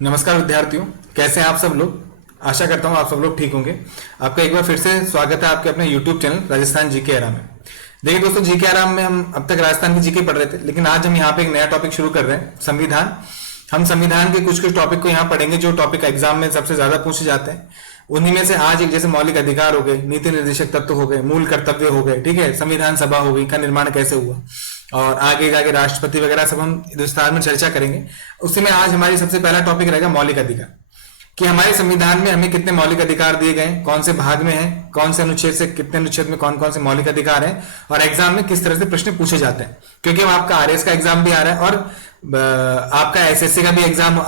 नमस्कार विद्यार्थियों, कैसे हैं आप सब लोग। आशा करता हूं आप सब लोग ठीक होंगे। आपका एक बार फिर से स्वागत है आपके अपने YouTube चैनल राजस्थान जीके आराम में। देखिए दोस्तों, जीके आराम में हम अब तक राजस्थान की जीके पढ़ रहे थे, लेकिन आज हम यहाँ पे एक नया टॉपिक शुरू कर रहे हैं, संविधान। हम संविधान के कुछ कुछ टॉपिक को यहाँ पढ़ेंगे जो टॉपिक एग्जाम में सबसे ज्यादा पूछे जाते हैं। उन्हीं में से आज एक जैसे मौलिक अधिकार हो गए, नीति निर्देशक तत्व हो गए, मूल कर्तव्य हो गए, ठीक है, संविधान सभा हो गई, का निर्माण कैसे हुआ, और आगे जाके राष्ट्रपति वगैरह सब हम विस्तार में चर्चा करेंगे। उसी में आज हमारी सबसे पहला टॉपिक रहेगा मौलिक अधिकार, कि हमारे संविधान में हमें कितने मौलिक अधिकार दिए गए, कौन से भाग में है, कौन से अनुच्छेद से कितने अनुच्छेद में कौन कौन से मौलिक अधिकार हैं, और एग्जाम में किस तरह से प्रश्न पूछे जाते हैं। क्योंकि आपका आरएस का एग्जाम भी आ रहा है और आपका एसएससी का भी एग्जाम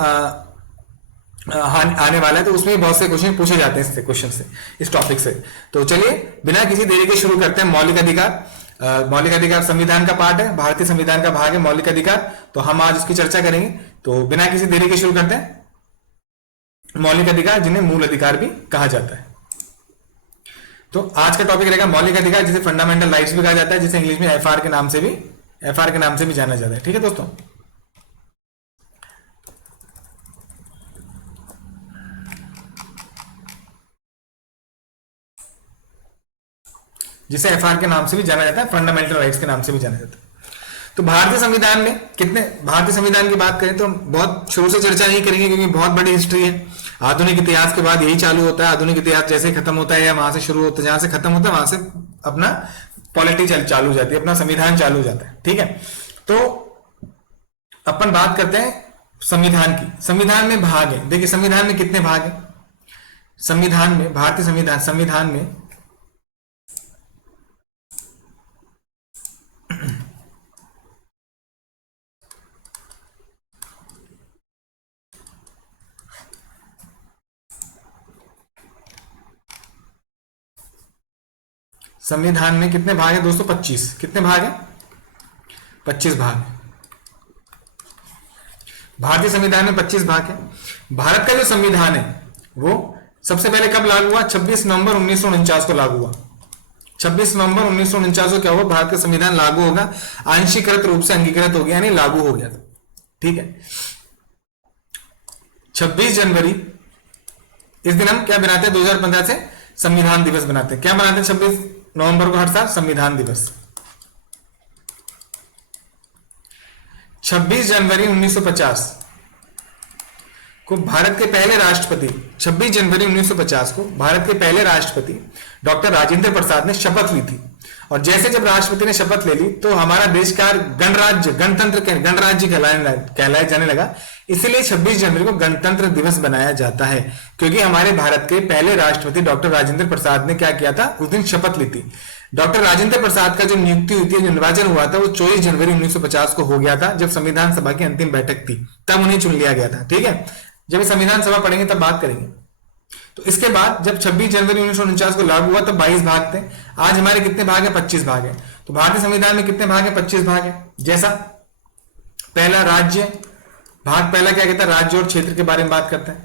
आने वाला है, तो उसमें बहुत से क्वेश्चन पूछे जाते हैं क्वेश्चन से, इस टॉपिक से। तो चलिए बिना किसी देरी के शुरू करते हैं। मौलिक अधिकार, मौलिक अधिकार संविधान का पार्ट है, भारतीय संविधान का भाग है मौलिक अधिकार, तो हम आज उसकी चर्चा करेंगे। तो बिना किसी देरी के शुरू करते हैं। मौलिक अधिकार, जिन्हें मूल अधिकार भी कहा जाता है। तो आज का टॉपिक रहेगा मौलिक अधिकार, जिसे फंडामेंटल राइट्स भी कहा जाता है, जिसे इंग्लिश में एफआर के नाम से भी जाना जाता है। ठीक है दोस्तों, जिसे एफआर के नाम से भी जाना जाता है, फंडामेंटल राइट्स के नाम से भी जाना जाता है। तो भारतीय संविधान में भारतीय संविधान की बात करें तो हम बहुत शुरू से चर्चा नहीं करेंगे, क्योंकि बहुत बड़ी हिस्ट्री है। आधुनिक इतिहास के बाद यही चालू होता है। आधुनिक इतिहास जैसे खत्म होता है या वहां से शुरू होता है, जहां से खत्म होता है वहां से अपना पॉलिटी चालू हो जाती है, अपना संविधान चालू हो जाता है। ठीक है, तो अपन बात करते हैं संविधान की। संविधान में भाग है, देखिए संविधान में कितने भाग है। संविधान में, भारतीय संविधान में संविधान में कितने भाग है दोस्तों? 25। कितने भाग है? 25 भाग। भारतीय संविधान में 25 भाग है। भारत का जो संविधान है वो सबसे पहले कब लागू हुआ? 26 नवंबर 1949 को लागू हुआ। 26 नवंबर 1949 को क्या हुआ? भारत का संविधान लागू होगा, आंशिकृत रूप से अंगीकृत हो गया, यानी लागू हो गया। ठीक है, 26 जनवरी, इस दिन हम क्या बनाते हैं? 2015 से संविधान दिवस बनाते हैं। क्या बनाते हैं 26 नवंबर को हर साल? संविधान दिवस। 26 जनवरी 1950 को भारत के पहले राष्ट्रपति, 26 जनवरी 1950 को भारत के पहले राष्ट्रपति डॉक्टर राजेंद्र प्रसाद ने शपथ ली थी। और जैसे जब राष्ट्रपति ने शपथ ले ली तो हमारा देश का गणराज्य कहलाया जाने लगा। इसलिए 26 जनवरी को गणतंत्र दिवस बनाया जाता है, क्योंकि हमारे भारत के पहले राष्ट्रपति डॉक्टर राजेंद्र प्रसाद ने क्या किया था? उस दिन शपथ ली थी। डॉक्टर राजेंद्र प्रसाद का जो नियुक्ति हुई थी, जो निर्वाचन हुआ था, वो 24 जनवरी 1950 को हो गया था, जब संविधान सभा की अंतिम बैठक थी, तब उन्हें चुन लिया गया था। ठीक है, जब संविधान सभा पढ़ेंगे तब बात करेंगे। तो इसके बाद जब 26 जनवरी 1949 को लागू हुआ तब 22 भाग थे। आज हमारे कितने भाग है? 25 भाग है। तो भारतीय संविधान में कितने भाग है? 25 भाग है। जैसा पहला राज्य भाग, पहला क्या कहता है? राज्य और क्षेत्र के बारे में बात करता है।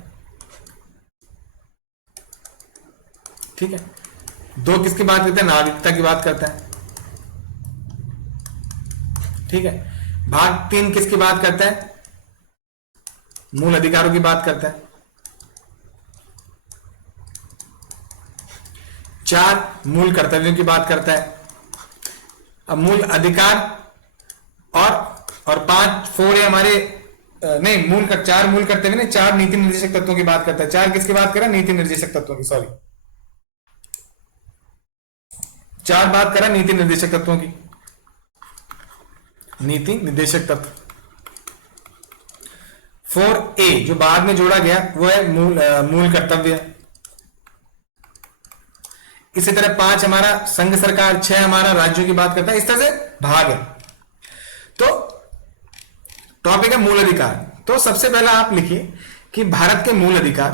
ठीक है, 2 किसकी बात करते हैं? नागरिकता की बात करता है। ठीक है, भाग 3 किसकी बात करता है? मूल अधिकारों की बात करता है। 4 मूल कर्तव्यों की बात करता है। अब मूल अधिकार और 4 है हमारे, नहीं, 4 मूल कर्तव्य नहीं, 4 नीति निर्देशक तत्वों की बात करता है। 4 किसकी बात कर रहा है? नीति निर्देशक तत्वों की, सॉरी, 4 बात कर रहा है नीति निर्देशक तत्वों की। नीति निर्देशक तत्व 4A जो बाद में जोड़ा गया वो है मूल कर्तव्य। इसी तरह 5 हमारा संघ सरकार, 6 हमारा राज्यों की बात करता है। इस तरह से भाग है। तो टॉपिक है मूल अधिकार। तो सबसे पहला आप लिखिए कि भारत के मूल अधिकार,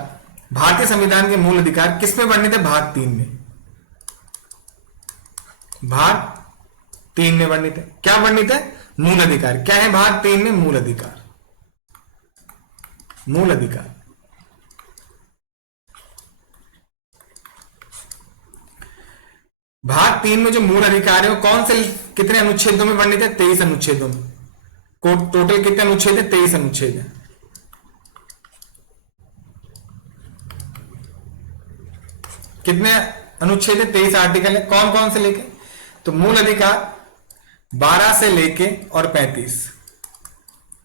भारतीय संविधान के मूल अधिकार किसमें वर्णित है? भाग 3 में। भाग 3 में वर्णित है। क्या वर्णित है? मूल अधिकार। क्या है भाग 3 में? मूल अधिकार। मूल अधिकार भाग 3 में जो मूल अधिकार है वो कौन से कितने अनुच्छेदों में वर्णित है? 23 अनुच्छेदों में। टोटल कितने अनुच्छेद है? 23 अनुच्छेद है। कितने अनुच्छेद है? 23 आर्टिकल है। कौन कौन से लेके? तो मूल अधिकार 12 से लेके और 35।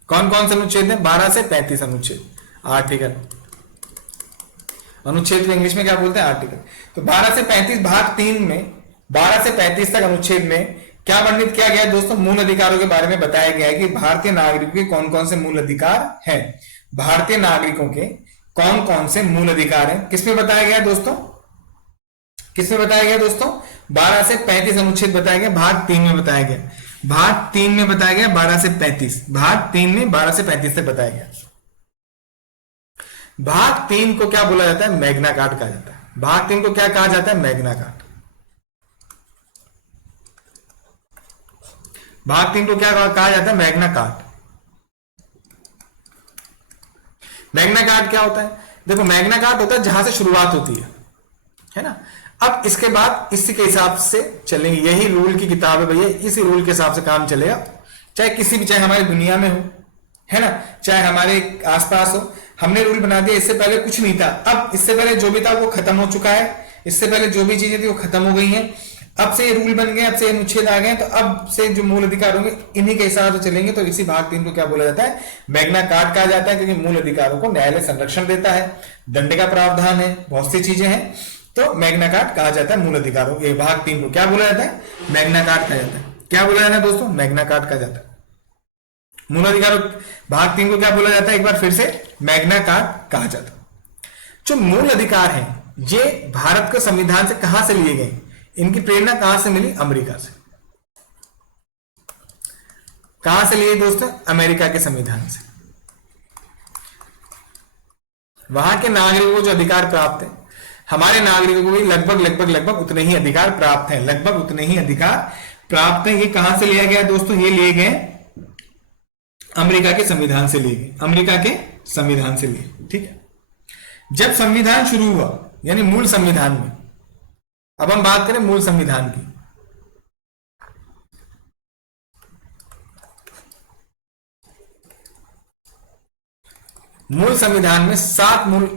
कौन कौन से अनुच्छेद है? 12 से 35 अनुच्छेद आर्टिकल। अनुच्छेद को इंग्लिश में क्या बोलते हैं? आर्टिकल। तो 12 से 35 भाग 3 में 12 से 35 तक अनुच्छेद में क्या वर्णित किया गया है दोस्तों? मूल अधिकारों के बारे में बताया गया है कि भारतीय नागरिकों के कौन कौन से मूल अधिकार हैं। भारतीय नागरिकों के कौन कौन से मूल अधिकार हैं? किसमें बताया गया दोस्तों? किसमें बताया गया दोस्तों? 12 से 35 अनुच्छेद बताया गया, भाग 3 में बताया गया। भाग 3 में बताया गया 12 से 35, भाग 3 में 12 से 35 तक बताया गया। भाग 3 को क्या बोला जाता है? मैग्ना कार्टा कहा जाता है। भाग 3 को क्या कहा जाता है? Magna carta. भाग 3 को क्या कहा जाता है? Magna carta. मैग्ना कार्टा क्या होता है? देखो, मैग्ना कार्टा होता है जहां से शुरुआत होती है ना। अब इसके बाद इसी के हिसाब से चलेंगे। यही रूल की किताब है भैया, इसी रूल के हिसाब से काम चलेगा। चाहे किसी भी, चाहे हमारी दुनिया में हो, है ना, चाहे हमारे आसपास हो। हमने रूल बना दिया, इससे पहले कुछ नहीं था। अब इससे पहले जो भी था वो खत्म हो चुका है। इससे पहले जो भी चीजें थी वो खत्म हो गई हैं। अब से ये रूल बन गए, अब से अनुच्छेद आ गए। तो अब से जो मूल अधिकार होंगे इन्हीं के हिसाब से चलेंगे। तो इसी भाग 3 को क्या बोला जाता है? मैग्ना कार्टा कहा जाता है, क्योंकि मूल अधिकारों को न्यायालय संरक्षण देता है, दंड का प्रावधान है, बहुत सी चीजें हैं। तो मैग्ना कार्टा कहा जाता है मूल अधिकारों। ये भाग 3 को क्या बोला जाता है? मैग्ना कार्टा कहा जाता है। क्या बोला जाता है दोस्तों? मैग्ना कार्टा कहा जाता है। मूल अधिकारों भाग 3 को क्या बोला जाता है? एक बार फिर से मैग्ना कार्टा कहा जाता है। जो मूल अधिकार हैं ये भारत के संविधान से कहां से लिए गए? इनकी प्रेरणा कहां से मिली? अमेरिका से। कहां से लिए दोस्तों? अमेरिका के संविधान से। वहां के नागरिकों को जो अधिकार प्राप्त है, हमारे नागरिकों को भी लगभग उतने ही अधिकार प्राप्त हैं। लगभग उतने ही अधिकार प्राप्त हैं। ये कहां से लिया गया दोस्तों? ये लिए गए अमेरिका के संविधान से लिए गए। अमेरिका के संविधान से लिए, ठीक है। जब संविधान शुरू हुआ, यानी मूल संविधान में, अब हम बात करें मूल संविधान की। मूल संविधान में 7 मूल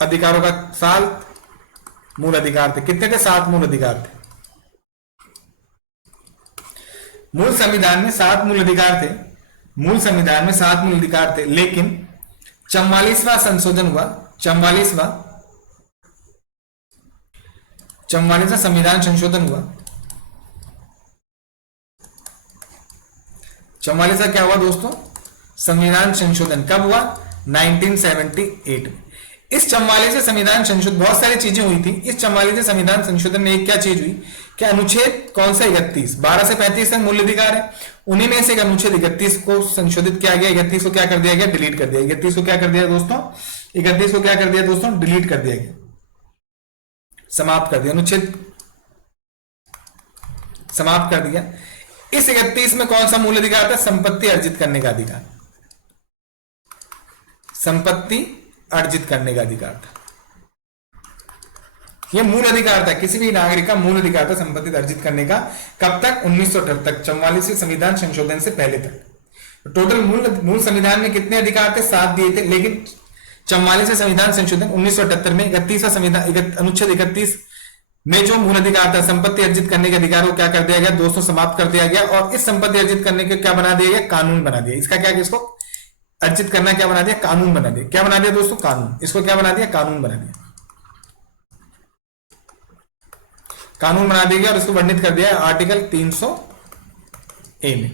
अधिकारों का 7 मूल अधिकार थे। कितने थे? 7 मूल अधिकार थे। मूल संविधान में 7 मूल अधिकार थे। मूल संविधान में 7 मूल अधिकार थे, लेकिन 44वां संशोधन हुआ। 44वां संविधान संशोधन हुआ। 44वां क्या हुआ दोस्तों? संविधान संशोधन कब हुआ? 1978 में। इस 44वें संविधान संशोधन, बहुत सारी चीजें हुई थी। इस 44वें संविधान संशोधन में एक क्या चीज हुई कि अनुच्छेद कौन सा? 31। 12 से 35 तक मूल अधिकार है, उन्हीं में से एक अनुच्छेद 31 को संशोधित किया गया। 31 को क्या कर दिया गया? डिलीट कर दिया। 31 को क्या कर दिया दोस्तों? 31 को क्या कर दिया दोस्तों? डिलीट कर दिया गया, समाप्त कर दिया। अनुच्छेद समाप्त कर दिया। इस 31 में कौन सा मूल अधिकार था? संपत्ति अर्जित करने का अधिकार। संपत्ति अर्जित करने का अधिकार था। यह मूल अधिकार था, किसी भी नागरिक का मूल अधिकार था संपत्ति अर्जित करने का। कब तक? 1978 तक, 44वें संविधान संशोधन से पहले तक। टोटल मूल संविधान में कितने अधिकार थे? 7 दिए थे, लेकिन 44वें संविधान संशोधन 1978 में 31वां संविधान अनुच्छेद 31 में जो मूल अधिकार था संपत्ति अर्जित करने के अधिकार को क्या कर दिया गया दोस्तों? समाप्त कर दिया गया। और इस संपत्ति अर्जित करने के क्या बना दिया गया? कानून बना दिया। इसका क्या, इसको अर्जित करना क्या बना दिया? कानून बना दिया। क्या बना दिया दोस्तों? कानून। इसको क्या बना दिया? कानून बना दिया। कानून बना दिया और इसको वर्णित कर दिया आर्टिकल 300A में,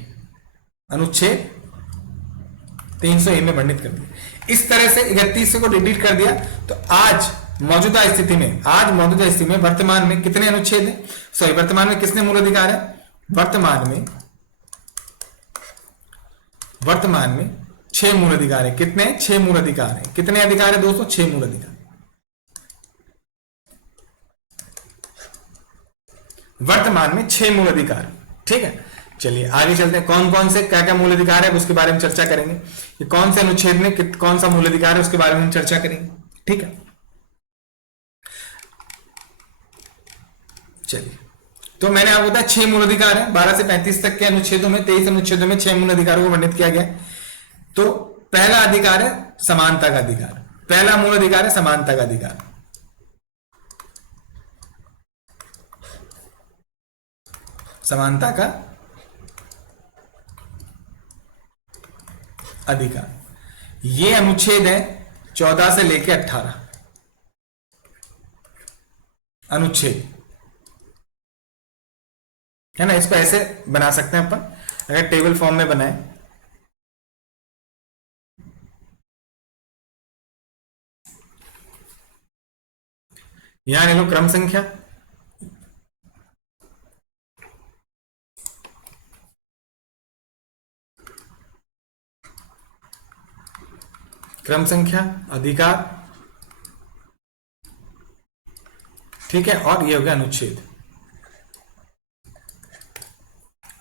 अनुच्छेद 300A में वर्णित कर दिया। इस तरह से 31 को डिलीट कर दिया। तो आज मौजूदा स्थिति में वर्तमान में कितने अनुच्छेद हैं? सॉरी, वर्तमान में कितने मूल अधिकार है? वर्तमान में 6 मूल अधिकार है। कितने? 6 मूल अधिकार है। कितने अधिकार है दोस्तों? 6 मूल अधिकार। वर्तमान में 6 मूल अधिकार, ठीक है। चलिए आगे चलते हैं। कौन कौन से क्या क्या मूल अधिकार है उसके बारे में चर्चा करेंगे। ये कौन से अनुच्छेद में कौन सा मूल अधिकार है उसके बारे में चर्चा करेंगे, ठीक है। चलिए, तो मैंने आपको बताया 6 मूल अधिकार है। 12 से 35 तक के अनुच्छेदों में, 23 अनुच्छेदों में 6 मूल अधिकारों को वर्णित किया गया। तो पहला अधिकार है समानता का अधिकार। पहला मूल अधिकार है समानता का अधिकार। समानता का अधिकार। ये अनुच्छेद है 14 से लेके 18 अनुच्छेद है ना। इसको ऐसे बना सकते हैं अपन, अगर टेबल फॉर्म में बनाए। यहां ले लो क्रम संख्या, क्रम संख्या, अधिकार, ठीक है, और ये हो गया अनुच्छेद,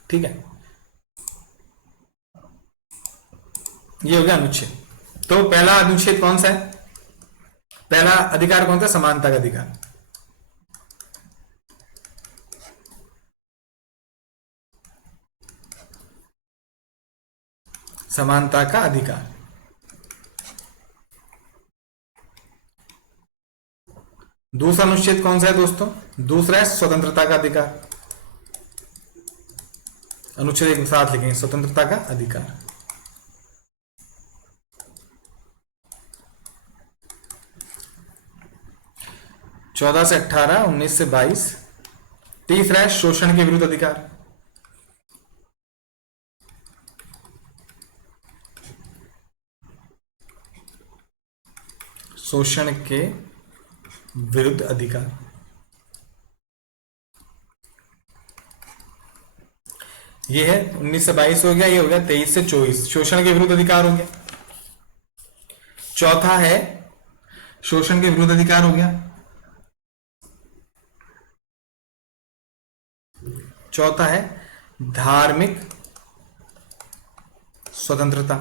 ठीक है, ये हो गया अनुच्छेद। तो पहला अनुच्छेद कौन सा है, पहला अधिकार कौन सा, समानता का अधिकार। समानता का अधिकार। दूसरा अनुच्छेद कौन सा है दोस्तों, दूसरा है स्वतंत्रता का अधिकार। अनुच्छेद एक साथ लिखेंगे, स्वतंत्रता का अधिकार। चौदह से 18, 19 से 22। तीसरा है शोषण के विरुद्ध अधिकार। शोषण के विरुद्ध अधिकार। ये है 19 से 22 हो गया, ये हो गया 23 से 24, शोषण के विरुद्ध अधिकार हो गया। चौथा है शोषण के विरुद्ध अधिकार हो गया। चौथा है धार्मिक स्वतंत्रता,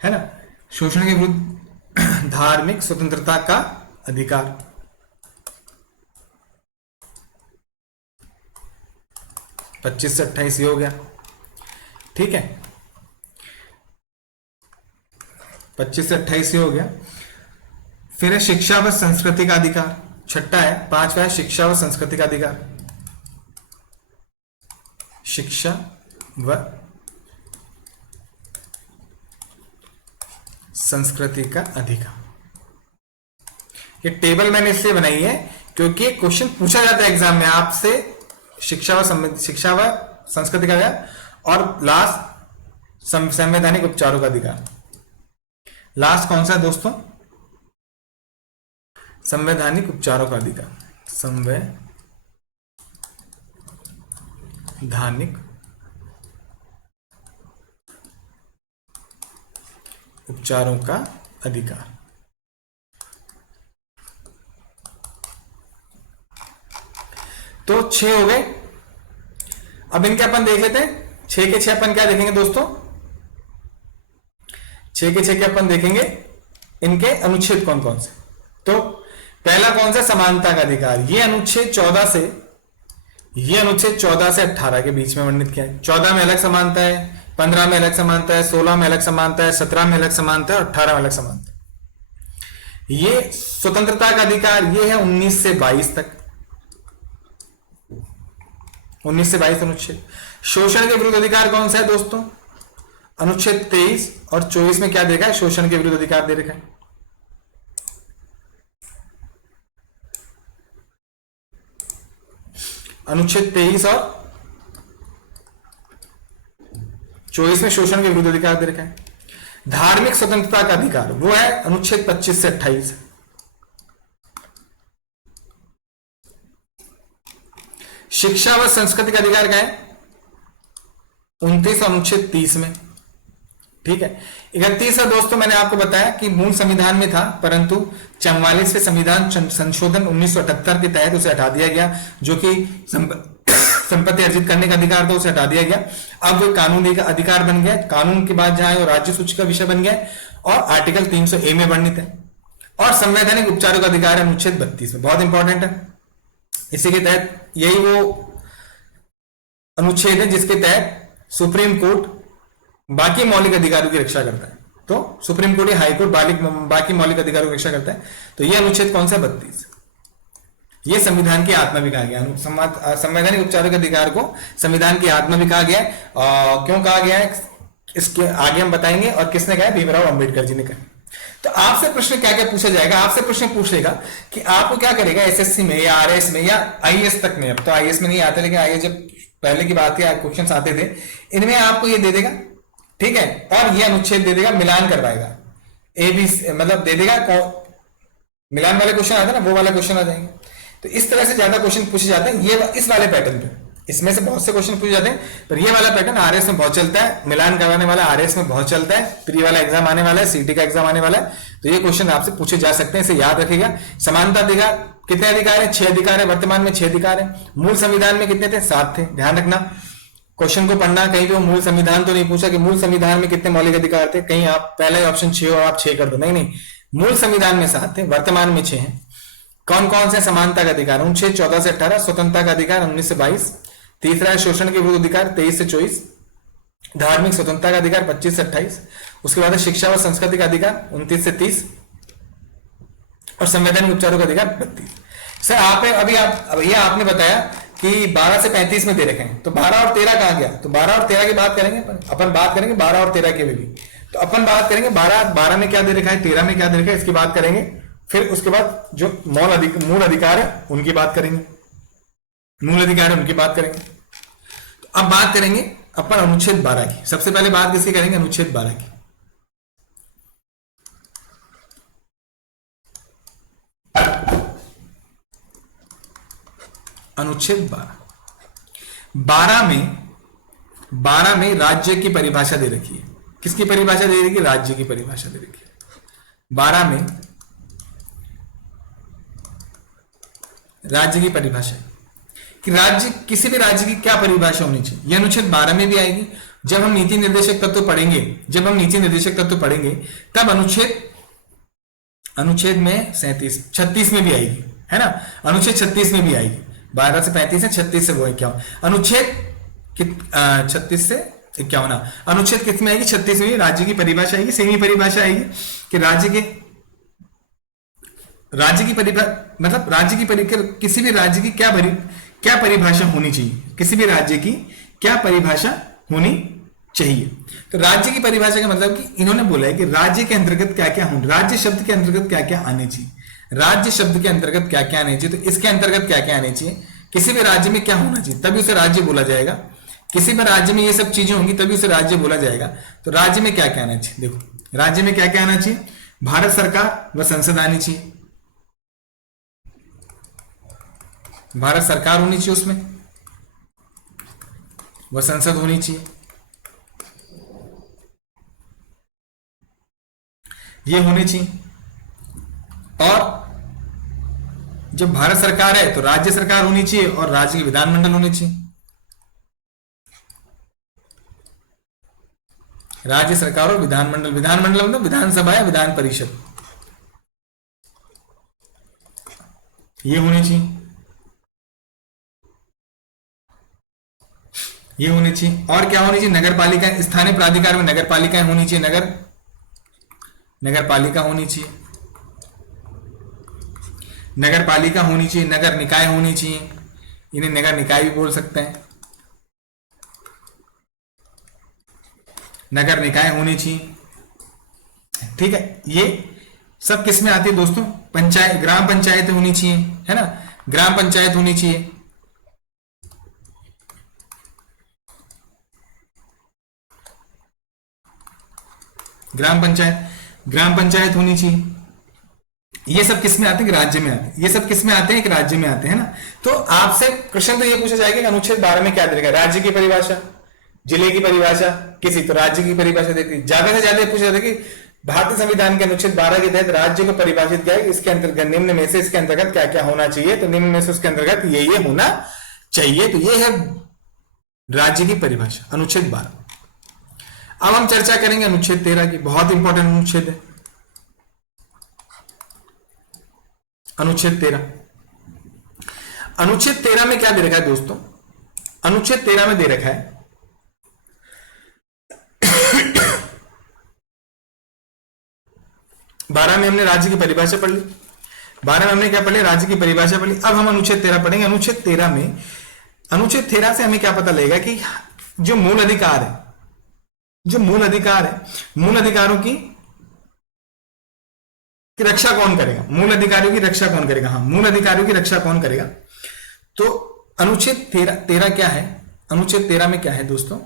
है ना, शोषण के विरुद्ध धार्मिक स्वतंत्रता का अधिकार। पच्चीस से 28 ये हो गया, ठीक है, 25 से 28 ये हो गया। फिर है शिक्षा व संस्कृति का अधिकार, छठा है। पांचवा है शिक्षा व संस्कृति का अधिकार। शिक्षा व संस्कृति का अधिकार। ये टेबल मैंने इसलिए बनाई है क्योंकि क्वेश्चन पूछा जाता है एग्जाम में आपसे, शिक्षा व संस्कृति का अधिकार, और लास्ट संवैधानिक उपचारों का अधिकार। लास्ट कौन सा है दोस्तों, संवैधानिक उपचारों का अधिकार। संवैधानिक उपचारों का अधिकार। तो 6 हो गए। अब इनके अपन देख लेते हैं, 6 के 6 अपन क्या देखेंगे दोस्तों, 6 के 6 के अपन देखेंगे इनके अनुच्छेद कौन कौन से। तो पहला कौन सा, समानता का अधिकार। ये अनुच्छेद 14 से 18 के बीच में वर्णित किया है। 14 में अलग समानता है, 15 में अलग समानता है, 16 में अलग समानता है, 17 में अलग समानता है और 18 में अलग समानता है। ये स्वतंत्रता का अधिकार ये है 19 से 22 तक, 19 से 22 अनुच्छेद। शोषण के विरुद्ध अधिकार कौन सा है दोस्तों, अनुच्छेद 23 और 24 में क्या देखा है, शोषण के विरुद्ध अधिकार दे रखा है। अनुच्छेद 23 और 24 में शोषण के विरुद्ध अधिकार दे रखा है। धार्मिक स्वतंत्रता का अधिकार वो है अनुच्छेद 25 से 28। शिक्षा व संस्कृति का अधिकार का है 29 अनुच्छेद 30 में, ठीक है। 31 दोस्तों मैंने आपको बताया कि मूल संविधान में था, परंतु 44वें संविधान संशोधन 1978 के तहत उसे हटा दिया गया, जो कि संपत्ति अर्जित करने का अधिकार था, उसे हटा दिया गया। अब वो कानूनी का अधिकार बन गया, कानून के बाद जहां वो राज्य सूची का विषय बन गया और आर्टिकल 300A में वर्णित है। और संवैधानिक उपचारों का अधिकार है अनुच्छेद 32 में, बहुत इंपॉर्टेंट है। इसी के तहत यही वो अनुच्छेद है जिसके तहत सुप्रीम कोर्ट बाकी मौलिक अधिकारों की रक्षा करता है। तो सुप्रीम कोर्ट या हाई कोर्ट बाकी मौलिक अधिकारों की रक्षा करता है। तो यह अनुच्छेद कौन सा, 32। ये संविधान की आत्मा भी कहा गया। संवैधानिक उपचारों के अधिकार को संविधान की आत्मा भी कहा गया है। क्यों कहा गया है इसके आगे हम बताएंगे। और किसने कहा? भीमराव अंबेडकर जी ने कहा। तो आपसे प्रश्न क्या क्या पूछा जाएगा? आपसे प्रश्न पूछ लेगा कि आपको क्या करेगा एसएससी में या आरएस में या आईएएस तक में। अब तो आईएएस में नहीं आते, लेकिन आईएएस जब पहले की बात है क्वेश्चन आते थे, इनमें आपको ये दे देगा, ठीक है, और ये अनुच्छेद दे देगा, मिलान करवाएगा, ए बी मतलब दे देगा, मिलान वाले क्वेश्चन आते हैं ना, वो वाला क्वेश्चन आ जाएंगे। तो इस तरह से ज्यादा क्वेश्चन पूछे जाते हैं ये इस वाले पैटर्न पे। इसमें से बहुत से क्वेश्चन पूछे जाते हैं, पर ये वाला पैटर्न आरएस में बहुत चलता है, मिलान करवाने वाला आरएस में बहुत चलता है। प्री वाला एग्जाम आने वाला है, सीटी का एग्जाम आने वाला है, तो ये क्वेश्चन आपसे पूछे जा सकते हैं, इसे याद रखिएगा। समानता अधिकार कितने अधिकार है? 6 अधिकार है, वर्तमान में 6 अधिकार है। मूल संविधान में कितने थे? 7 थे। ध्यान रखना क्वेश्चन को पढ़ना, कहीं पे मूल संविधान तो नहीं पूछा कि मूल संविधान में कितने मौलिक अधिकार थे, कहीं आप पहला ही ऑप्शन 6 हो आप 6 कर दो, नहीं नहीं, मूल संविधान में 7 थे, वर्तमान में 6 हैं। कौन कौन से? समानता का अधिकार अनुच्छेद 14 से 18, स्वतंत्रता का अधिकार 19 से 22, तीसरा है शोषण के विरुद्ध अधिकार 23 से 24, धार्मिक स्वतंत्रता का अधिकार 25 से 28, उसके बाद है शिक्षा व संस्कृति का अधिकार 29 से 30, और संवैधानिक उपचारों का अधिकार 32। सर आप अभी भैया आपने बताया कि 12 से 35 में दे रखे हैं, तो 12 और 13 कहां गया? तो 12 और 13 की बात करेंगे अपन बात करेंगे 12 और 13 के भी। तो अपन बात करेंगे 12 में क्या दे रखा है, 13 में क्या दे रखा है, इसकी बात करेंगे। फिर उसके बाद जो मूल अधिकार है उनकी बात करेंगे, मूल अधिकार है उनकी बात करेंगे। तो अब बात करेंगे अपन अनुच्छेद 12 की। सबसे पहले बात किसकी करेंगे? अनुच्छेद 12 की। अनुच्छेद 12 में राज्य की परिभाषा दे रखी है। किसकी परिभाषा दे रखी है? राज्य की परिभाषा दे रखी है। 12 में राज्य की परिभाषा है कि राज्य, किसी भी राज्य की क्या परिभाषा होनी चाहिए, यह अनुच्छेद 12 में भी आएगी। जब हम नीति निर्देशक तत्व पढ़ेंगे, तब अनुच्छेद में 36 में भी आएगी, है ना, अनुच्छेद 36 में भी आएगी। 12 से 35 है, 36 से वो 51, अनुच्छेद 36 से 51, अनुच्छेद किस में आएगी? 36 में राज्य की परिभाषा आएगी, सेमी परिभाषा आएगी कि राज्य की किसी भी राज्य की क्या परिभाषा होनी चाहिए, किसी भी राज्य की क्या परिभाषा होनी चाहिए। तो राज्य की परिभाषा का मतलब कि इन्होंने बोला है कि राज्य के अंतर्गत क्या क्या होना, राज्य शब्द के अंतर्गत क्या क्या आने चाहिए, राज्य शब्द के अंतर्गत क्या क्या आने चाहिए। तो इसके अंतर्गत क्या क्या आने चाहिए, किसी भी राज्य में क्या होना चाहिए, तभी उसे राज्य बोला जाएगा। किसी भी राज्य में ये सब चीजें होंगी तभी उसे राज्य बोला जाएगा। तो राज्य में क्या क्या आना चाहिए? देखो राज्य में क्या क्या आना चाहिए, भारत सरकार व संसद आनी चाहिए, भारत सरकार होनी चाहिए, उसमें वह संसद होनी चाहिए, ये होने चाहिए। और जब भारत सरकार है तो राज्य सरकार होनी चाहिए और राज्य के विधानमंडल होने चाहिए। राज्य सरकार और विधानमंडल मतलब विधानसभा या विधान परिषद, ये होने चाहिए, ये होनी चाहिए। और क्या होनी चाहिए? नगर पालिका, स्थानीय प्राधिकार में नगर पालिकाएं होनी चाहिए, नगर पालिका होनी चाहिए, नगर पालिका होनी चाहिए, नगर निकाय होनी चाहिए, इन्हें नगर निकाय भी बोल सकते हैं, नगर निकाय होनी चाहिए, ठीक है। ये सब किस में आती है दोस्तों? पंचायत, ग्राम पंचायत होनी चाहिए, है ना, ग्राम पंचायत होनी चाहिए, ग्राम पंचायत होनी चाहिए। ये सब किस में आते हैं? राज्य में आते हैं। ये सब किस में आते हैं? एक राज्य में आते हैं ना। तो आपसे क्वेश्चन तो ये पूछा जाएगा कि अनुच्छेद 12 में क्या देगा, राज्य की परिभाषा, जिले की परिभाषा, किसी तो राज्य की परिभाषा देती। ज्यादा से ज्यादा पूछा जाता है कि भारतीय संविधान के अनुच्छेद 12 के तहत राज्य को परिभाषित किया है, इसके अंतर्गत निम्न में से इसके अंतर्गत क्या क्या होना चाहिए, तो निम्न में से उसके अंतर्गत ये होना चाहिए। तो ये है राज्य की परिभाषा, अनुच्छेद 12। अब हम चर्चा करेंगे अनुच्छेद 13 की, बहुत इंपॉर्टेंट अनुच्छेद है अनुच्छेद 13। अनुच्छेद 13 में क्या दे रखा है दोस्तों? अनुच्छेद 13 में दे रखा है 12 में हमने राज्य की परिभाषा पढ़ ली, 12 में हमने क्या पढ़ लिया, राज्य की परिभाषा पढ़ ली। अब हम अनुच्छेद 13 पढ़ेंगे। अनुच्छेद 13 में, अनुच्छेद 13 से हमें क्या पता लगेगा कि जो मूल अधिकार है, जो मूल अधिकार है, मूल अधिकारों की रक्षा कौन करेगा, मूल अधिकारियों की रक्षा कौन करेगा, हाँ मूल अधिकारियों की रक्षा कौन करेगा। तो अनुच्छेद 13 क्या है, अनुच्छेद 13 में क्या है दोस्तों,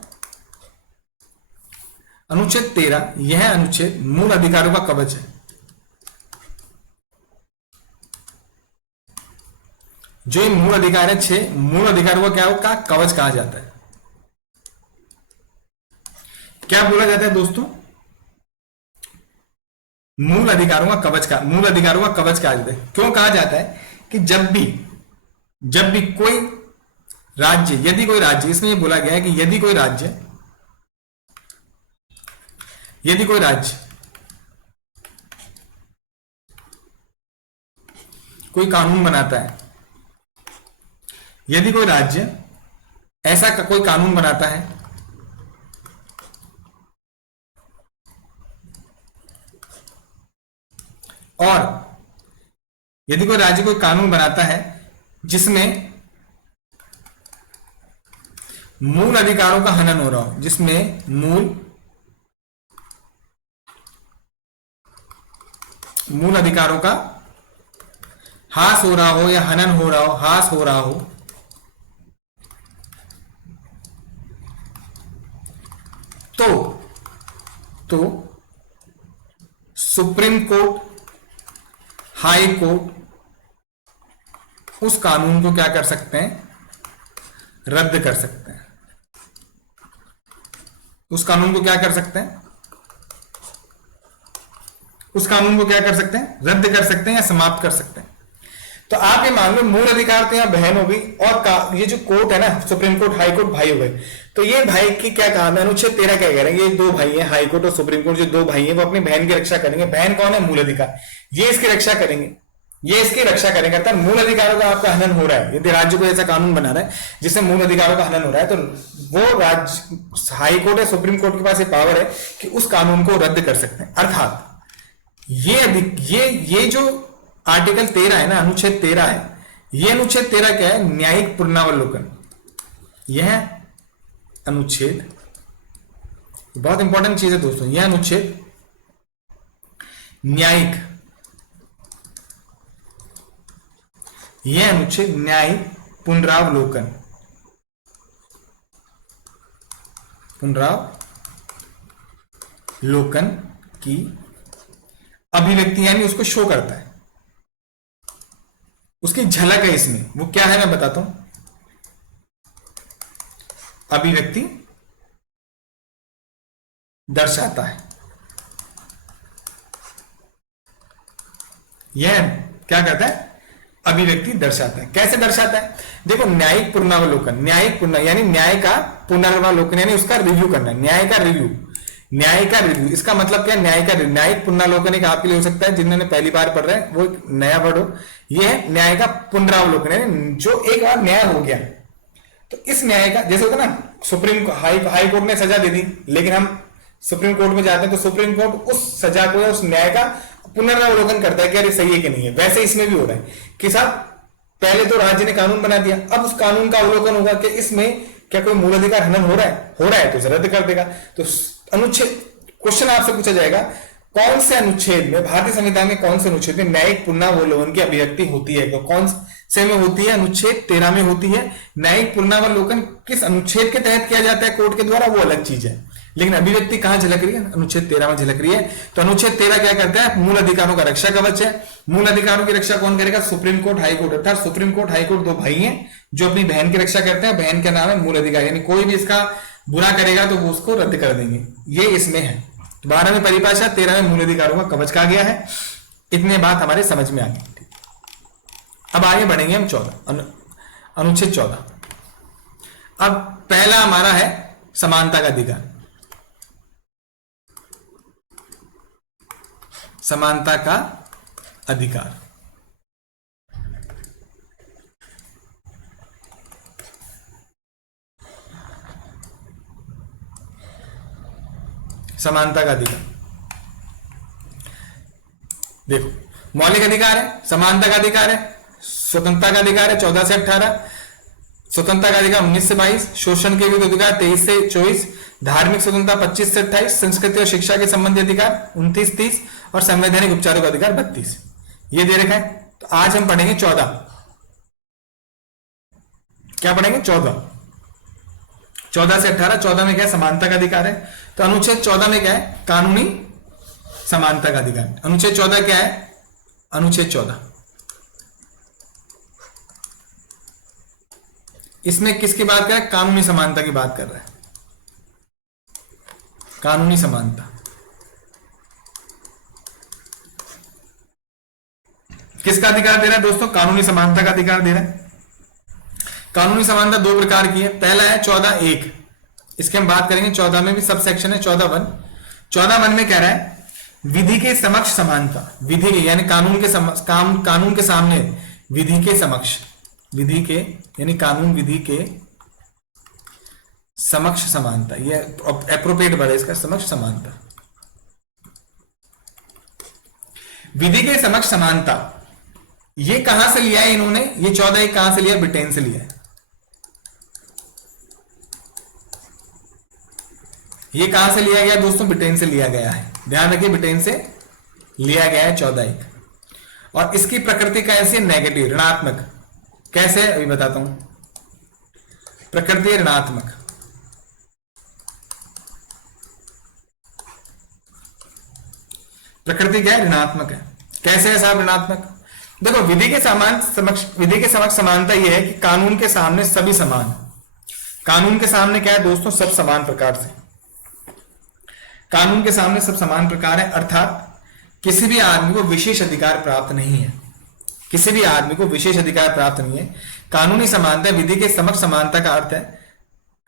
अनुच्छेद 13 यह अनुच्छेद मूल अधिकारों का कवच है। जो इन मूल अधिकार है, 6 मूल अधिकारों का क्या होगा, कवच कहा जाता है। क्या बोला जाता है दोस्तों, मूल अधिकारों का कवच का, मूल अधिकारों का कवच कहा जाता है। क्यों कहा जाता है कि जब भी कोई राज्य, यदि कोई राज्य, इसमें ये बोला गया है कि यदि कोई राज्य कोई कानून बनाता है, यदि कोई राज्य ऐसा कोई कानून बनाता है और यदि कोई राज्य कोई कानून बनाता है जिसमें मूल अधिकारों का हनन हो रहा हो, जिसमें मूल अधिकारों का हास हो रहा हो या हनन हो रहा हो, हास हो रहा हो, तो सुप्रीम कोर्ट, हाई कोर्ट उस कानून को क्या कर सकते हैं, रद्द कर सकते हैं। उस कानून को क्या कर सकते हैं, उस कानून को क्या कर सकते हैं, रद्द कर सकते हैं या समाप्त कर सकते हैं। तो आप ये मान लो मूल अधिकार तो यहां बहन हो गई, और ये जो कोर्ट है ना, सुप्रीम कोर्ट, हाई कोर्ट भाई हो गए। तो ये भाई की क्या काम है, अनुच्छेद 13 क्या कह रहे हैं, ये दो भाई हैं, हाई कोर्ट और सुप्रीम कोर्ट, जो दो भाई हैं वो अपनी बहन की रक्षा करेंगे। बहन कौन है, मूल अधिकार, ये इसकी रक्षा करेंगे, ये इसकी रक्षा करेंगे। अर्थात मूल अधिकारों का आपका हनन हो रहा है, यदि राज्य को ऐसा कानून बना रहा है जिससे मूल अधिकारों का हनन हो रहा है, तो वो राज्य, हाई कोर्ट या सुप्रीम कोर्ट के पास ये पावर है कि उस कानून को रद्द कर सकते हैं। अर्थात ये जो आर्टिकल 13 है ना, अनुच्छेद 13 है, यह अनुच्छेद 13 क्या है, न्यायिक पुनरावलोकन। यह अनुच्छेद बहुत इंपॉर्टेंट चीज है दोस्तों, यह अनुच्छेद न्यायिक पुनरावलोकन की अभिव्यक्ति, यानी उसको शो करता है, उसकी झलक है इसमें। वो क्या है मैं बताता हूं, अभिव्यक्ति दर्शाता है। यह क्या करता है, अभिव्यक्ति दर्शाता है। कैसे दर्शाता है, देखो न्यायिक पुनरावलोकन, यानी न्याय का पुनरावलोकन, यानी उसका रिव्यू करना, न्याय का रिव्यू। इसका मतलब क्या, न्यायिक पुनरावलोकन एक आपके लिए हो सकता है, जिन्होंने पहली बार पढ़ रहे हैं वो नया वर्ड हो। यह न्याय का पुनरावलोकन, यानी जो एक बार न्याय हो गया, तो इस न्याय का, जैसे होता ना, सुप्रीम हाई कोर्ट ने सजा दे दी, लेकिन हम सुप्रीम कोर्ट में जाते हैं तो सुप्रीम कोर्ट उस सजा को या उस न्याय का पुनरावलोकन करता है कि अरे सही है कि नहीं है। वैसे इसमें भी हो रहा है कि साहब पहले तो राज्य ने कानून बना दिया, अब उस कानून का अवलोकन होगा कि इसमें क्या कोई मूल अधिकार हनन हो रहा है तो उसे रद्द कर देगा। तो अनुच्छेद, क्वेश्चन आपसे पूछा जाएगा, कौन से अनुच्छेद में, भारतीय संविधान में कौन से अनुच्छेद में न्यायिक पुनरावलोकन की अभिव्यक्ति होती है, तो कौन से में होती है, अनुच्छेद 13 में होती है। न्यायिक पुनरावलोकन किस अनुच्छेद के तहत किया जाता है कोर्ट के द्वारा, वो अलग चीज है, लेकिन अभिव्यक्ति कहां झलक रही है, अनुच्छेद 13 में झलक रही है। तो अनुच्छेद 13 क्या करता है, मूल अधिकारों का रक्षा कवच है। मूल अधिकारों की रक्षा कौन करेगा, सुप्रीम कोर्ट, हाई कोर्ट। अर्थात सुप्रीम कोर्ट, हाई कोर्ट दो भाई हैं जो अपनी बहन की रक्षा करते हैं, बहन का नाम है मूल अधिकार, यानी कोई भी इसका बुरा करेगा तो वो उसको रद्द कर देंगे, ये इसमें है। 12 में परिभाषा, 13 में मूल अधिकारों का कवच कहा गया है। इतने बात हमारे समझ में आ गई। अब आगे बढ़ेंगे हम 14, अनुच्छेद 14। अब पहला हमारा है समानता का अधिकार। समानता का अधिकार, समानता का अधिकार। देखो मौलिक अधिकार है, समानता का अधिकार है, स्वतंत्रता का अधिकार है 14 से 18, स्वतंत्रता का अधिकार 19 से 22, शोषण के विरुद्ध अधिकार 23 से 24, धार्मिक स्वतंत्रता 25 से 28, संस्कृति और शिक्षा के संबंधी अधिकार 29-30 और संवैधानिक उपचारों का अधिकार 32। ये दे रखा है। तो आज हम पढ़ेंगे 14। क्या पढ़ेंगे? 14। 14 से 18। 14 में क्या है? समानता का अधिकार है। तो अनुच्छेद 14 में क्या है? कानूनी समानता का अधिकार। अनुच्छेद 14 क्या है? अनुच्छेद 14 इसमें किसकी बात कर रहा है? कानूनी समानता की बात कर रहा है। कानूनी समानता किसका अधिकार दे रहा है दोस्तों? कानूनी समानता का अधिकार दे रहा है। कानूनी समानता दो प्रकार की है। पहला है 14(1), इसके हम बात करेंगे। 14 में भी सब सेक्शन है। 14(1), 14(1) में कह रहा है विधि के समक्ष समानता। विधि के यानी कानून के कानून के सामने विधि के समक्ष, विधि के यानी कानून विधि के समक्ष समानता, ये एप्रोप्रिएट वर्ड है इसका, समक्ष समानता। विधि के समक्ष समानता ये कहां से लिया है इन्होंने? ये 14(1) कहां से लिया? ब्रिटेन से लिया है। ये कहां से लिया गया दोस्तों? ब्रिटेन से लिया गया है। ध्यान रखिए, ब्रिटेन से लिया गया है 14(1). और इसकी प्रकृति कैसी है? नेगेटिव, ऋणात्मक। कैसे? अभी बताता हूं। प्रकृति ऋणात्मक। प्रकृति क्या है? ऋणात्मक है। कैसे है साहब ऋणात्मक? देखो, विधि के समक्ष समानता यह है कि कानून के सामने सभी समान। कानून के सामने क्या है दोस्तों? सब समान प्रकार से। कानून के सामने सब समान प्रकार है, अर्थात किसी भी आदमी को विशेष अधिकार प्राप्त नहीं है। किसी भी आदमी को विशेष अधिकार प्राप्त नहीं है। कानूनी समानता, विधि के समक्ष समानता का अर्थ है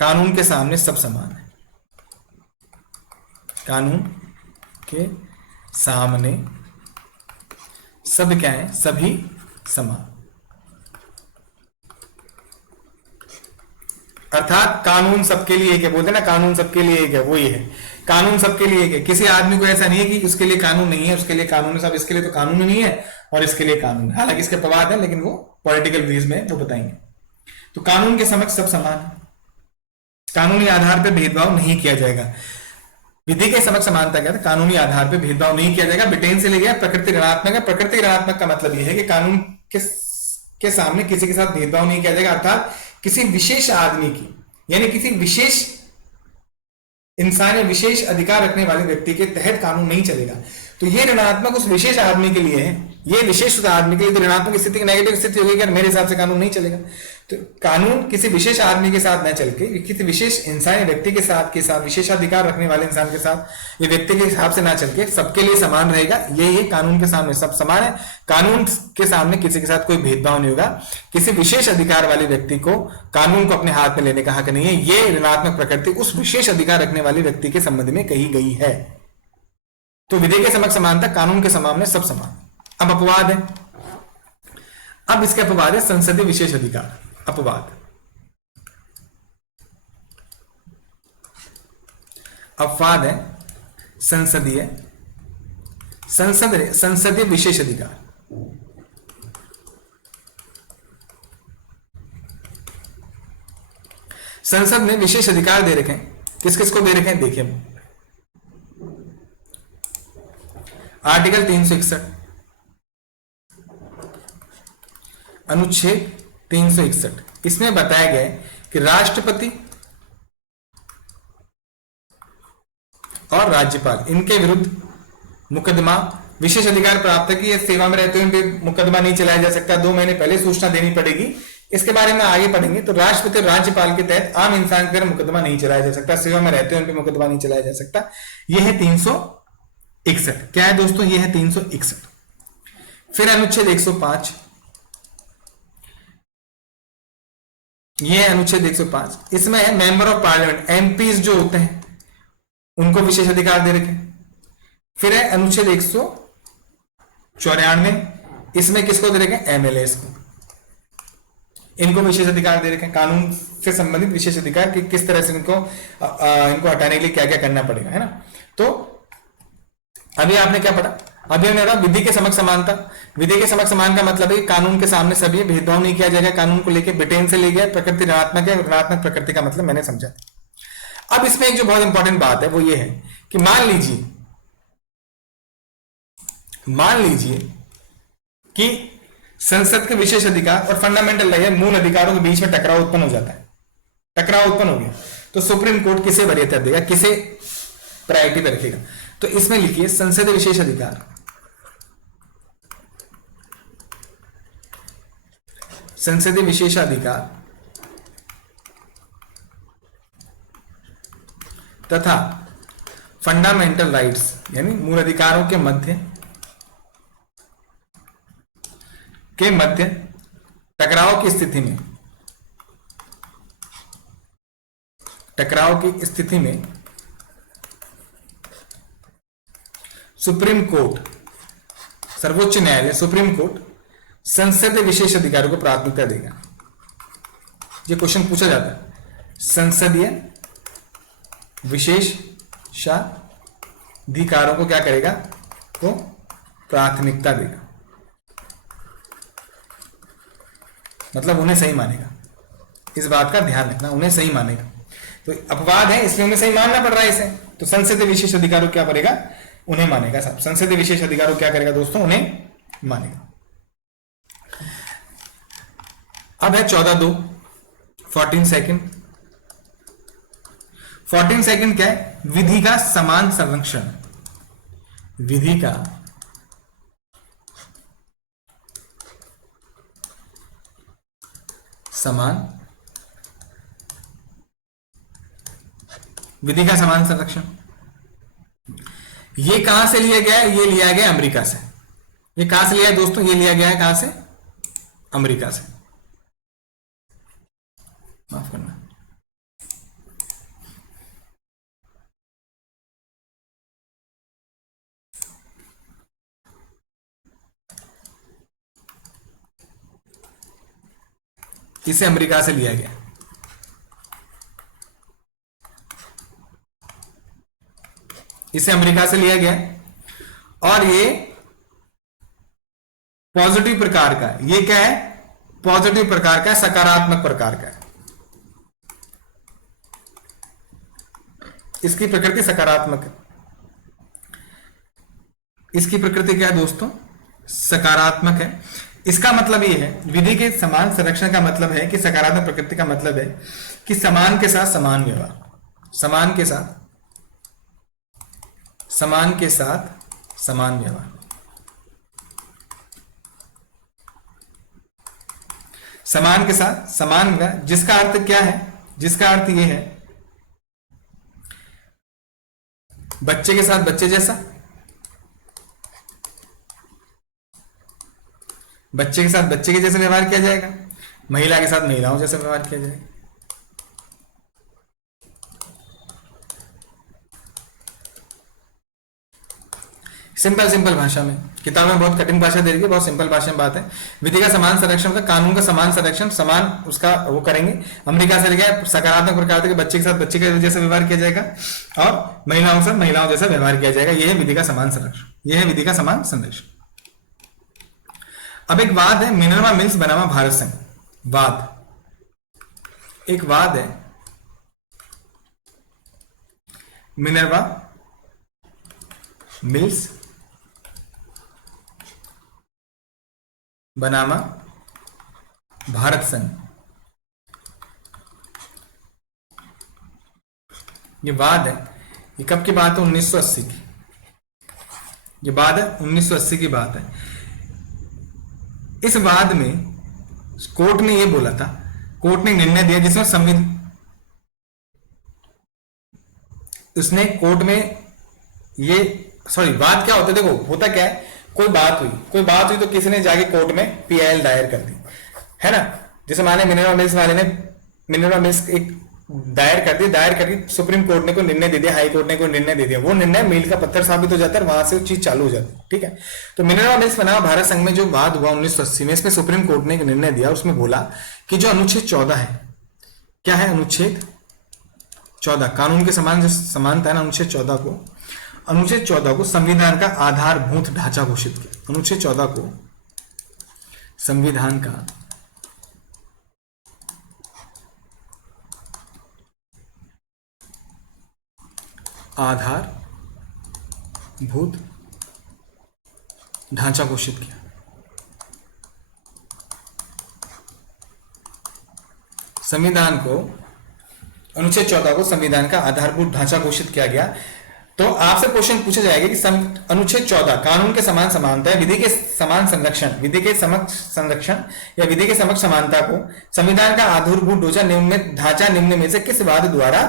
कानून के सामने सब समान है। कानून के सामने सब क्या है? सभी समान। अर्थात कानून सबके लिए एक है। बोलते हैं ना, कानून सबके लिए एक है, वो ये है। कानून सबके लिए एक है। किसी आदमी को ऐसा नहीं है कि उसके लिए कानून नहीं है, उसके लिए कानून है। सब इसके लिए तो कानून नहीं है और इसके लिए कानून है। हालांकि इसके अपवाद है, लेकिन वो पॉलिटिकल व्यूज में वो बताएंगे। तो कानून के समक्ष सब समान है। कानूनी आधार पर भेदभाव नहीं किया जाएगा। विधि के समक्ष समानता क्या है? कानूनी आधार पर भेदभाव नहीं किया जाएगा। ब्रिटेन से ले गया। प्रकृति ऋणात्मक है। प्रकृति ऋणात्मक का मतलब यह है कि कानून के सामने किसी के साथ भेदभाव नहीं किया जाएगा, अर्थात किसी विशेष आदमी की यानी किसी विशेष इंसान या विशेष अधिकार रखने वाले व्यक्ति के तहत कानून नहीं चलेगा। तो ये ऋणात्मक उस विशेष आदमी के लिए है। ये विशेष आदमी के लिए तो ऋणात्मक स्थिति की नेगेटिव स्थिति होगी कि मेरे हिसाब से कानून नहीं चलेगा। तो कानून किसी विशेष आदमी के साथ न चल के किसी विशेष इंसान या व्यक्ति के साथ विशेषाधिकार रखने वाले इंसान के साथ, ये व्यक्ति के हिसाब से ना चल के सबके लिए समान रहेगा। ये कानून के सामने सब समान है। कानून के सामने किसी के साथ कोई भेदभाव नहीं होगा। किसी विशेष अधिकार वाले व्यक्ति को कानून को अपने हाथ में लेने का हक नहीं है। ये ऋणात्मक प्रकृति उस विशेष अधिकार रखने वाले व्यक्ति के संबंध में कही गई है। तो विधि के समक्ष समानता, कानून के सामने सब समान। अब अपवाद है। अब इसके अपवाद है संसदीय विशेष अधिकार। अपवाद, अपवाद है संसदीय विशेष अधिकार। संसद ने विशेष अधिकार दे रखे हैं। किस किस को दे रखे हैं? देखिए, आर्टिकल 361, अनुच्छेद 361, इसमें बताया गया है कि राष्ट्रपति और राज्यपाल इनके विरुद्ध मुकदमा, विशेष अधिकार प्राप्त है कि ये सेवा में रहते हुए मुकदमा नहीं चलाया जा सकता। 2 महीने पहले सूचना देनी पड़ेगी। इसके बारे में आगे पढ़ेंगे। तो राष्ट्रपति और राज्यपाल के तहत आम इंसान के मुकदमा नहीं चलाया जा सकता। सेवा में रहते हुए मुकदमा नहीं चलाया जा सकता। यह है 361। क्या है दोस्तों? यह है 361। फिर अनुच्छेद 105, यह है अनुच्छेद 105। इसमें है मेंबर ऑफ पार्लियामेंट, एमपीज जो होते हैं उनको विशेष अधिकार दे रखे। फिर है अनुच्छेद 194, इसमें किसको दे रखे? एमएलए को। इनको विशेष अधिकार दे रखे। कानून से संबंधित विशेष अधिकार कि किस तरह से इनको हटाने के लिए क्या क्या करना पड़ेगा, है ना। तो अभी आपने क्या पढ़ा? अभी हमने कहा विधि के समक्ष समानता। विधि के समक्ष समान का मतलब है कि कानून के सामने सभी, भेदभाव नहीं किया जाएगा कानून को लेकर। ब्रिटेन से ले गया, प्रकृति ऋणात्मक है, ऋणात्मक प्रकृति का मतलब मैंने समझा। अब इसमें एक जो बहुत इंपॉर्टेंट बात है वो ये है कि मान लीजिए कि संसद के विशेष अधिकार और फंडामेंटल राइट, मूल अधिकारों के बीच में टकराव उत्पन्न हो जाता है। टकराव उत्पन्न हो गया तो सुप्रीम कोर्ट किसे वरीयता देगा, किसे प्रायोरिटी पे रखेगा? तो इसमें लिखिए संसदीय विशेष अधिकार, संसदीय विशेषाधिकार तथा फंडामेंटल राइट्स यानी मूल अधिकारों के मध्य टकराव की स्थिति में सुप्रीम कोर्ट, सर्वोच्च न्यायालय सुप्रीम कोर्ट संसदीय विशेष अधिकारों को प्राथमिकता देगा। ये क्वेश्चन पूछा जाता है, संसदीय विशेषाधिकारों को क्या करेगा, तो प्राथमिकता देगा, मतलब उन्हें सही मानेगा। इस बात का ध्यान रखना, उन्हें सही मानेगा। तो अपवाद है इसलिए उन्हें सही मानना पड़ रहा है इसे। तो संसदीय विशेष अधिकारों क्या करेगा, उन्हें मानेगा। सब संसदीय विशेष अधिकारों क्या करेगा दोस्तों, उन्हें मानेगा। अब है 14(2) 14 सेकंड। 14 सेकंड क्या है, विधि का समान संरक्षण। विधि का समान संरक्षण। ये कहां से लिया गया है, ये लिया गया अमेरिका से। ये कहां से लिया है दोस्तों, ये लिया गया है कहां से, अमेरिका से। माफ करना, इसे अमेरिका से लिया गया। इसे अमेरिका से लिया गया और ये पॉजिटिव प्रकार का, ये क्या है, पॉजिटिव प्रकार का, सकारात्मक प्रकार का है। इसकी प्रकृति सकारात्मक है। इसकी प्रकृति क्या है दोस्तों, सकारात्मक है। इसका मतलब ये है, विधि के समान संरक्षण का मतलब है कि सकारात्मक प्रकृति का मतलब है कि समान के साथ समान व्यवहार, समान के साथ समान व्यवहार। समान के साथ समान व्यवहार, जिसका अर्थ क्या है, जिसका अर्थ ये है बच्चे के साथ बच्चे जैसा, बच्चे के साथ बच्चे के जैसे व्यवहार किया जाएगा, महिला के साथ महिलाओं जैसा व्यवहार किया जाएगा। सिंपल भाषा में, किताब में बहुत कठिन भाषा दे रही है, बहुत सिंपल भाषा में बात है। विधि का समान संरक्षण का, कानून का समान संरक्षण, समान उसका वो करेंगे। अमेरिका से लिखा सकारात्मक प्रकार के बच्चे के साथ बच्चे के जैसा व्यवहार किया जाएगा और महिलाओं के साथ महिलाओं जैसा व्यवहार किया जाएगा। यह है विधि का समान संरक्षण, यह है विधि का समान संरक्षण। अब एक वाद है, मिनर्वा मिल्स बनामा भारत संघ। वाद, एक वाद है, मिनर्वा मिल्स बनामा भारत संघ। ये वाद है, ये कब की बात है, 1980 की। ये बात है 1980 की बात है। इस वाद में कोर्ट ने ये बोला था, कोर्ट ने निर्णय दिया जिसमें उसने कोर्ट में ये वाद क्या होता है, देखो होता क्या है, कोई बात हुई तो किसी ने जाके कोर्ट में पीआईएल दायर कर दी, है ना। जैसे माने मिनर्वा मिल्स वाले ने मिनर्वा मिल्स एक दायर करके सुप्रीम कोर्ट ने कोई निर्णय दे दिया, हाई कोर्ट ने कोई निर्णय दे दिया, वो निर्णय मील का पत्थर साबित हो जाता है, वहां से वो चीज चालू हो जाती है, ठीक है। तो मिनर्वा मिल्स बनामा भारत संघ में जो वाद हुआ 1980 में, इसमें सुप्रीम कोर्ट ने एक निर्णय दिया, उसमें बोला कि जो अनुच्छेद 14 है, क्या है अनुच्छेद 14, कानून के समान जो समानता है ना, अनुच्छेद 14 को अनुच्छेद 14 को संविधान का आधारभूत ढांचा घोषित किया। अनुच्छेद 14 को संविधान का आधारभूत ढांचा घोषित किया। संविधान को, अनुच्छेद 14 को संविधान का आधारभूत ढांचा घोषित किया गया। तो आपसे क्वेश्चन पूछा जाएगा कि अनुच्छेद 14 कानून के समान समानता है, विधि के समान संरक्षण, विधि के समक्ष संरक्षण या विधि के समक्ष समानता को संविधान का आधारभूत ढांचा निम्न में से किस वाद द्वारा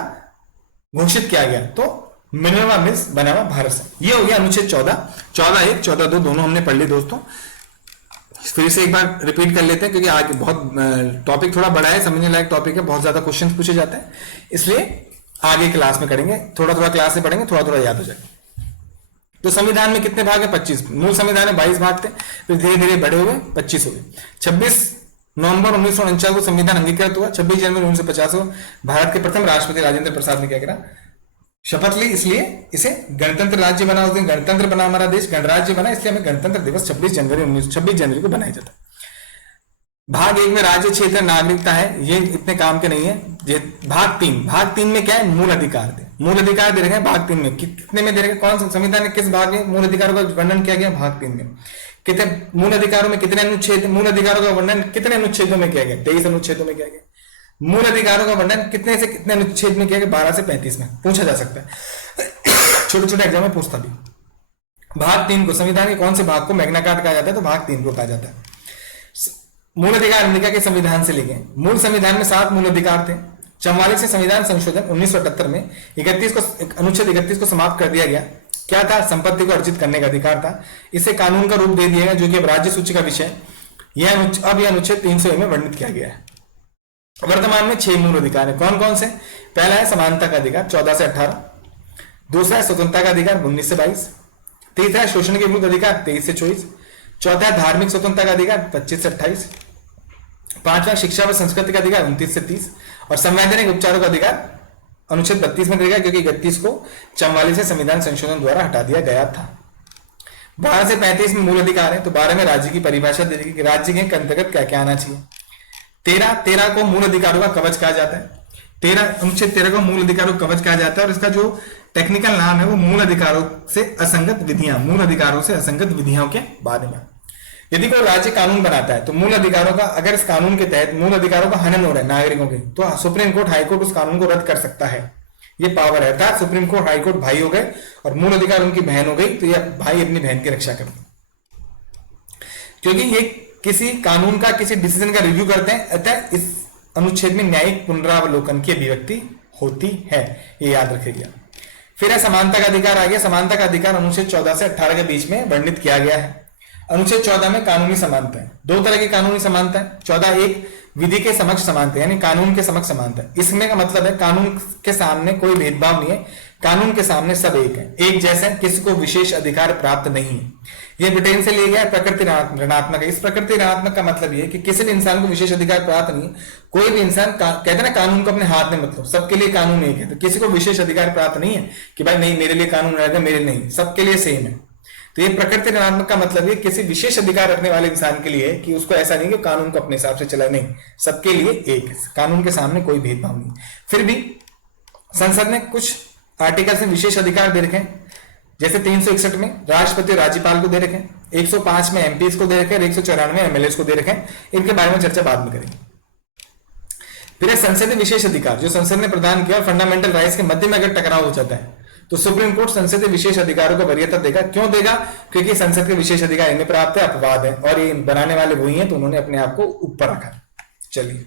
घोषित किया गया? तो मिनर्वा मिल्स बनावा भारत संघ। ये हो गया अनुच्छेद 14। 14(1), 14(2) दोनों हमने पढ़ ली दोस्तों। फिर से एक बार रिपीट कर लेते हैं क्योंकि आगे बहुत टॉपिक थोड़ा बड़ा है, समझने लायक टॉपिक है, बहुत ज्यादा क्वेश्चन पूछे जाते हैं, इसलिए आगे क्लास में करेंगे, थोड़ा थोड़ा क्लास में पढ़ेंगे, थोड़ा थोड़ा याद हो जाएगा। तो संविधान में कितने भाग है? 25। मूल संविधान में 22 भाग थे, फिर धीरे धीरे बड़े हुए 25 हो गए। 26 नवंबर 1949 को संविधान अंगीकृत हुआ। 26 जनवरी 1950 को भारत के प्रथम राष्ट्रपति राजेंद्र प्रसाद ने क्या करा? शपथ ली, इसलिए इसे गणतंत्र राज्य बना। उस दिन गणतंत्र बना, हमारा देश गणराज्य बना, इसलिए हमें गणतंत्र दिवस 26 जनवरी को बनाया जाता है। भाग 1 में राज्य, क्षेत्र, नागरिकता है, ये इतने काम के नहीं है। भाग 3 में क्या है? मूल अधिकार थे। मूल अधिकार दे रखे हैं भाग 3 में। कितने में दे रखे? कौन सा संविधान ने किस भाग में मूल अधिकारों का वर्णन किया गया? भाग 3 में। कितने मूल अधिकारों में कितने अनुच्छेद? मूल अधिकारों का वर्णन कितने अनुच्छेदों में किया गया? 23 अनुच्छेदों में किया गया। मूल अधिकारों का वर्णन कितने से कितने अनुच्छेद में किया गया? 12 से 35 में। पूछा जा सकता है, छोटे छोटे एग्जाम में पूछता भी। भाग 3 को, संविधान के कौन से भाग को मैग्ना कार्टा कहा जाता है? तो भाग 3 को कहा जाता है। मूल अधिकार अमेरिका के संविधान से लिए। मूल संविधान में 7 मूल अधिकार थे। 44 से संविधान संशोधन 1978 में अनुच्छेद 31 को समाप्त कर दिया गया। क्या था? संपत्ति को अर्जित करने का अधिकार था। इसे कानून का रूप दे दिया गया, जो कि अब राज्य सूची का विषय है। अब यह अनुच्छेद 300 में वर्णित किया गया है। वर्तमान में 6 मूल अधिकार है। कौन कौन से? पहला है समानता का अधिकार 14 से 18। दूसरा है स्वतंत्रता का अधिकार 19 से 22। तीसरा है शोषण के विरुद्ध अधिकार 23 से 24। चौथा है धार्मिक स्वतंत्रता का अधिकार 25 से 28। पांचवा शिक्षा व संस्कृति का अधिकार 29 से 30। और संवैधानिक उपचारों का अधिकार अनुच्छेद 32 में देगा, क्योंकि 31 को 44 से संविधान संशोधन द्वारा हटा दिया गया था। 12 से 35 में मूल अधिकार है। तो 12 में राज्य की परिभाषा दे देगी कि राज्य के अंतर्गत क्या क्या आना चाहिए। 13 को मूल अधिकारों का कवच कहा जाता है। अनुच्छेद 13 को मूल अधिकारों का कवच कहा जाता है, और इसका जो टेक्निकल नाम है वो मूल अधिकारों से असंगत विधियां, मूल अधिकारों से असंगत विधियों के बारे में। यदि कोई राज्य कानून बनाता है तो मूल अधिकारों का, अगर इस कानून के तहत मूल अधिकारों का हनन हो रहा है नागरिकों के, तो सुप्रीम कोर्ट, हाई कोर्ट उस कानून को रद्द कर सकता है। ये पावर है। अर्थात सुप्रीम कोर्ट, हाई कोर्ट भाई हो गए और मूल अधिकार उनकी बहन हो गई, तो ये भाई अपनी बहन की रक्षा करते हैं, क्योंकि ये किसी कानून का, किसी डिसीजन का रिव्यू करते हैं। अतः इस अनुच्छेद में न्यायिक पुनरावलोकन की अभिव्यक्ति होती है, ये याद रखिएगा। फिर है समानता का अधिकार आ गया। समानता का अधिकार अनुच्छेद 14 से 18 के बीच में वर्णित किया गया है। अनुच्छेद 14 में कानूनी समानता है। 2 तरह की कानूनी समानता है। 14(1) विधि के समक्ष समानता, यानी कानून के समक्ष समानता। इसमें का मतलब है कानून के सामने कोई भेदभाव नहीं है, कानून के सामने सब एक है, एक जैसे, किसी को विशेष अधिकार प्राप्त नहीं है। यह ब्रिटेन से लिया गया प्रकृति ऋणात्मक है। इस प्रकृति ऋणात्मक का मतलब यह कि किसी भी इंसान को विशेष अधिकार प्राप्त नहीं है। कोई भी इंसान कहते हैं ना, कानून को अपने हाथ में मतलब, सबके लिए कानून एक है, तो किसी को विशेष अधिकार प्राप्त नहीं है कि भाई नहीं मेरे लिए कानून रहेगा, मेरे नहीं, सबके लिए सेम है। तो ये प्रकृति ऋणात्मक का मतलब ये किसी विशेष अधिकार रखने वाले इंसान के लिए कि उसको ऐसा नहीं कि कानून को अपने हिसाब से चला, नहीं, सबके लिए एक है, कानून के सामने कोई भेदभाव नहीं। फिर भी संसद ने कुछ आर्टिकल से विशेष अधिकार दे रखे हैं, जैसे 361 में राष्ट्रपति और राज्यपाल को दे रखे हैं, 105 में एमपीज को दे रखे हैं, 194 एमएलए को दे रखे हैं। इनके बारे में चर्चा बाद में करेंगे। फिर संसदीय विशेष अधिकार जो संसद ने प्रदान किया, फंडामेंटल राइट्स के मध्य में अगर टकराव हो जाता है तो सुप्रीम कोर्ट संसदीय विशेष अधिकारों को वरीयता देगा। क्यों देगा? क्योंकि संसद के विशेष अधिकार इन्हें प्राप्त है, अपवाद है, और ये बनाने वाले वही हैं, तो उन्होंने अपने आप को ऊपर रखा। चलिए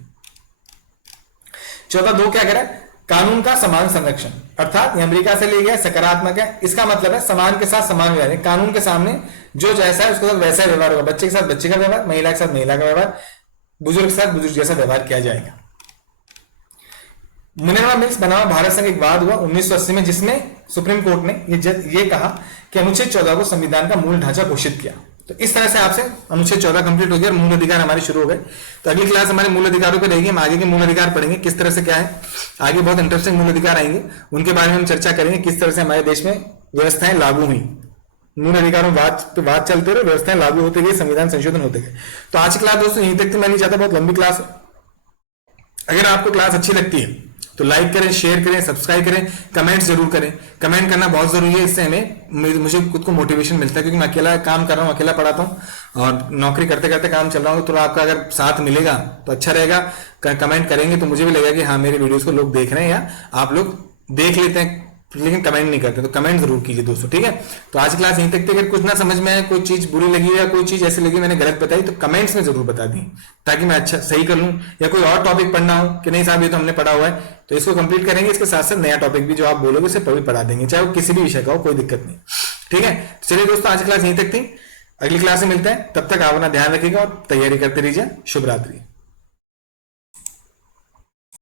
14(2) क्या कह रहा है? कानून का समान संरक्षण, अर्थात अमेरिका से लिया गया, सकारात्मक है। इसका मतलब है समान के साथ समान व्यवहार है। कानून के सामने जो जैसा है उसके साथ वैसा व्यवहार होगा। बच्चे के साथ बच्चे का व्यवहार, महिला के साथ महिला का व्यवहार, बुजुर्ग के साथ बुजुर्ग जैसा व्यवहार किया जाएगा। मिनर्वा मिल्स बनावा भारत संघ एक वाद हुआ 1980 में, जिसमें सुप्रीम कोर्ट ने ये कहा कि अनुच्छेद 14 को संविधान का मूल ढांचा घोषित किया। तो इस तरह से आपसे अनुच्छेद 14 कंप्लीट हो गया और मूल अधिकार हमारे शुरू हो गए। तो अगली क्लास हमारे मूल अधिकारों पे रहेगी, हम आगे के मूल अधिकार पढ़ेंगे किस तरह से क्या है। आगे बहुत इंटरेस्टिंग मूल अधिकार आएंगे, उनके बारे में हम चर्चा करेंगे, किस तरह से हमारे देश में व्यवस्थाएं लागू हुई, मूल अधिकारों बात चलते रहे, व्यवस्थाएं लागू होते गई, संविधान संशोधन होते गए। तो आज की क्लास दोस्तों यहीं तक थी, मैं नहीं चाहता बहुत लंबी क्लास। अगर आपको क्लास अच्छी लगती है तो लाइक करें, शेयर करें, सब्सक्राइब करें, कमेंट जरूर करें। कमेंट करना बहुत जरूरी है, इससे हमें मुझे खुद को मोटिवेशन मिलता है, क्योंकि मैं अकेला काम कर रहा हूँ, अकेला पढ़ाता हूँ और नौकरी करते करते काम चल रहा हूँ। तो आपका अगर साथ मिलेगा तो अच्छा रहेगा। कमेंट करेंगे तो मुझे भी लगेगा कि हाँ मेरी वीडियोस को लोग देख रहे हैं, या आप लोग देख लेते हैं लेकिन कमेंट नहीं करते, तो कमेंट जरूर कीजिए दोस्तों, ठीक है। तो आज क्लास यहीं तक थी। अगर कुछ ना समझ में आए, कोई चीज बुरी लगी या कोई चीज ऐसी लगी मैंने गलत बताई, तो कमेंट्स में जरूर बता दी, ताकि मैं अच्छा सही कर लूं। या कोई और टॉपिक पढ़ना हो कि नहीं साहब ये तो हमने पढ़ा हुआ है, तो इसको कंप्लीट करेंगे, इसके साथ साथ नया टॉपिक भी जो आप बोलोगे उसे भी पढ़ा देंगे, चाहे वो किसी भी विषय का हो, कोई दिक्कत नहीं, ठीक है। चलिए दोस्तों, आज क्लास यहीं तक थी, अगली क्लास में मिलते हैं, तब तक आप अपना ध्यान रखिएगा और तैयारी करते रहिए। शुभ रात्रि।